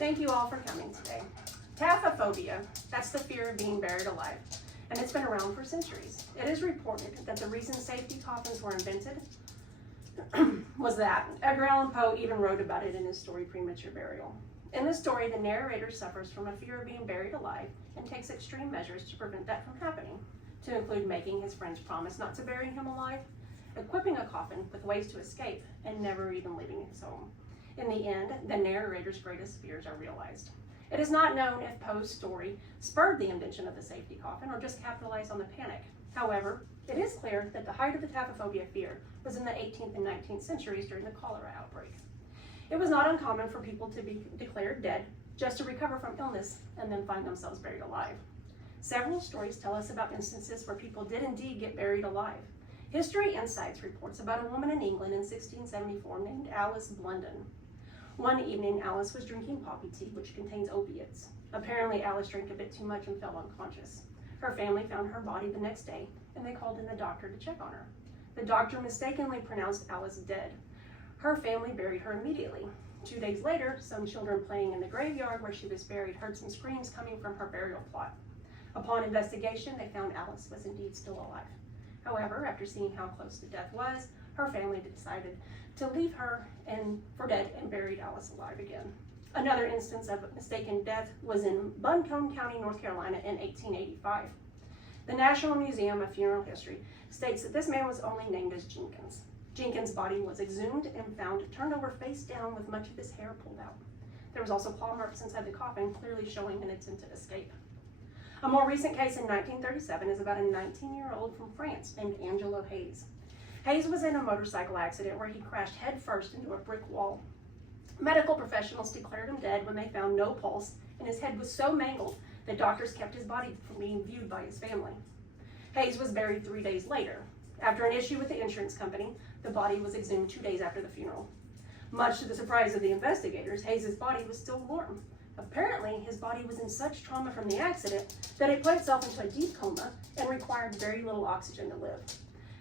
Thank you all for coming today. Taphophobia, that's the fear of being buried alive, and it's been around for centuries. It is reported that the reason safety coffins were invented was that Edgar Allan Poe even wrote about it in his story Premature Burial. In the story, the narrator suffers from a fear of being buried alive and takes extreme measures to prevent that from happening, to include making his friends promise not to bury him alive, equipping a coffin with ways to escape, and never even leaving his home. In the end, the narrator's greatest fears are realized. It is not known if Poe's story spurred the invention of the safety coffin or just capitalized on the panic. However, it is clear that the height of the taphophobia fear was in the 18th and 19th centuries during the cholera outbreak. It was not uncommon for people to be declared dead just to recover from illness and then find themselves buried alive. Several stories tell us about instances where people did indeed get buried alive. History Insights reports about a woman in England in 1674 named Alice Blunden. One evening, Alice was drinking poppy tea, which contains opiates. Apparently, Alice drank a bit too much and fell unconscious. Her family found her body the next day, and they called in a doctor to check on her. The doctor mistakenly pronounced Alice dead. Her family buried her immediately. 2 days later, some children playing in the graveyard where she was buried heard some screams coming from her burial plot. Upon investigation, they found Alice was indeed still alive. However, after seeing how close to death was, her family decided to leave her for dead and buried Alice alive again. Another instance of mistaken death was in Buncombe County, North Carolina in 1885. The National Museum of Funeral History states that this man was only named as Jenkins. Jenkins' body was exhumed and found turned over face down with much of his hair pulled out. There was also claw marks inside the coffin, clearly showing an attempted escape. A more recent case in 1937 is about a 19-year-old from France named Angelo Hayes. Hayes was in a motorcycle accident where he crashed headfirst into a brick wall. Medical professionals declared him dead when they found no pulse, and his head was so mangled that doctors kept his body from being viewed by his family. Hayes was buried 3 days later. After an issue with the insurance company, the body was exhumed 2 days after the funeral. Much to the surprise of the investigators, Hayes' body was still warm. Apparently, his body was in such trauma from the accident that it put itself into a deep coma and required very little oxygen to live.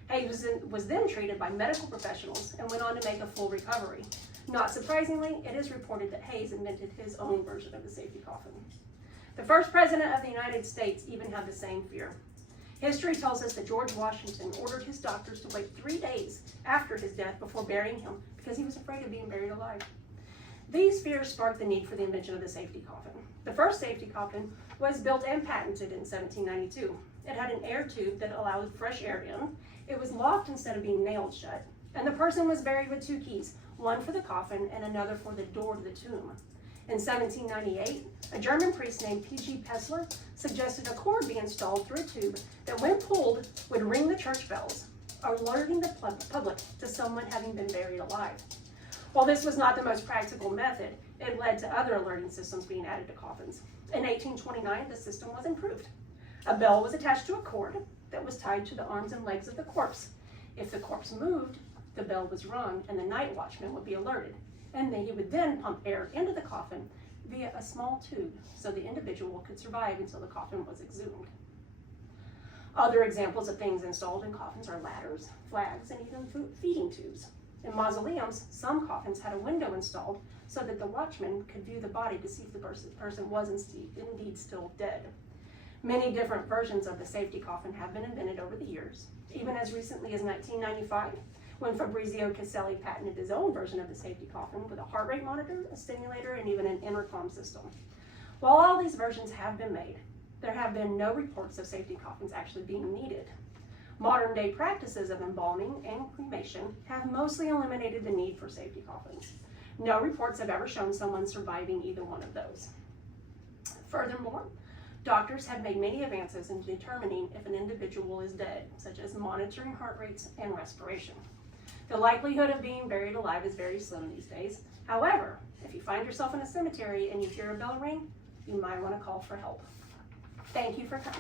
Hayes was then treated by medical professionals and went on to make a full recovery. Not surprisingly, it is reported that Hayes invented his own version of the safety coffin. The first president of the United States even had the same fear. History tells us that George Washington ordered his doctors to wait 3 days after his death before burying him because he was afraid of being buried alive. These fears sparked the need for the invention of the safety coffin. The first safety coffin was built and patented in 1792. It had an air tube that allowed fresh air in. It was locked instead of being nailed shut, and the person was buried with 2 keys, one for the coffin and another for the door to the tomb. In 1798, a German priest named P.G. Pessler suggested a cord be installed through a tube that, when pulled, would ring the church bells, alerting the public to someone having been buried alive. While this was not the most practical method, it led to other alerting systems being added to coffins. In 1829, the system was improved. A bell was attached to a cord that was tied to the arms and legs of the corpse. If the corpse moved, the bell was rung and the night watchman would be alerted, and then he would then pump air into the coffin via a small tube so the individual could survive until the coffin was exhumed. Other examples of things installed in coffins are ladders, flags, and even feeding tubes. In mausoleums, some coffins had a window installed so that the watchman could view the body to see if the person was indeed still dead. Many different versions of the safety coffin have been invented over the years, even as recently as 1995, when Fabrizio Caselli patented his own version of the safety coffin with a heart rate monitor, a stimulator, and even an intercom system. While all these versions have been made, there have been no reports of safety coffins actually being needed. Modern day practices of embalming and cremation have mostly eliminated the need for safety coffins. No reports have ever shown someone surviving either one of those. Furthermore, doctors have made many advances in determining if an individual is dead, such as monitoring heart rates and respiration. The likelihood of being buried alive is very slim these days. However, if you find yourself in a cemetery and you hear a bell ring, you might want to call for help. Thank you for coming.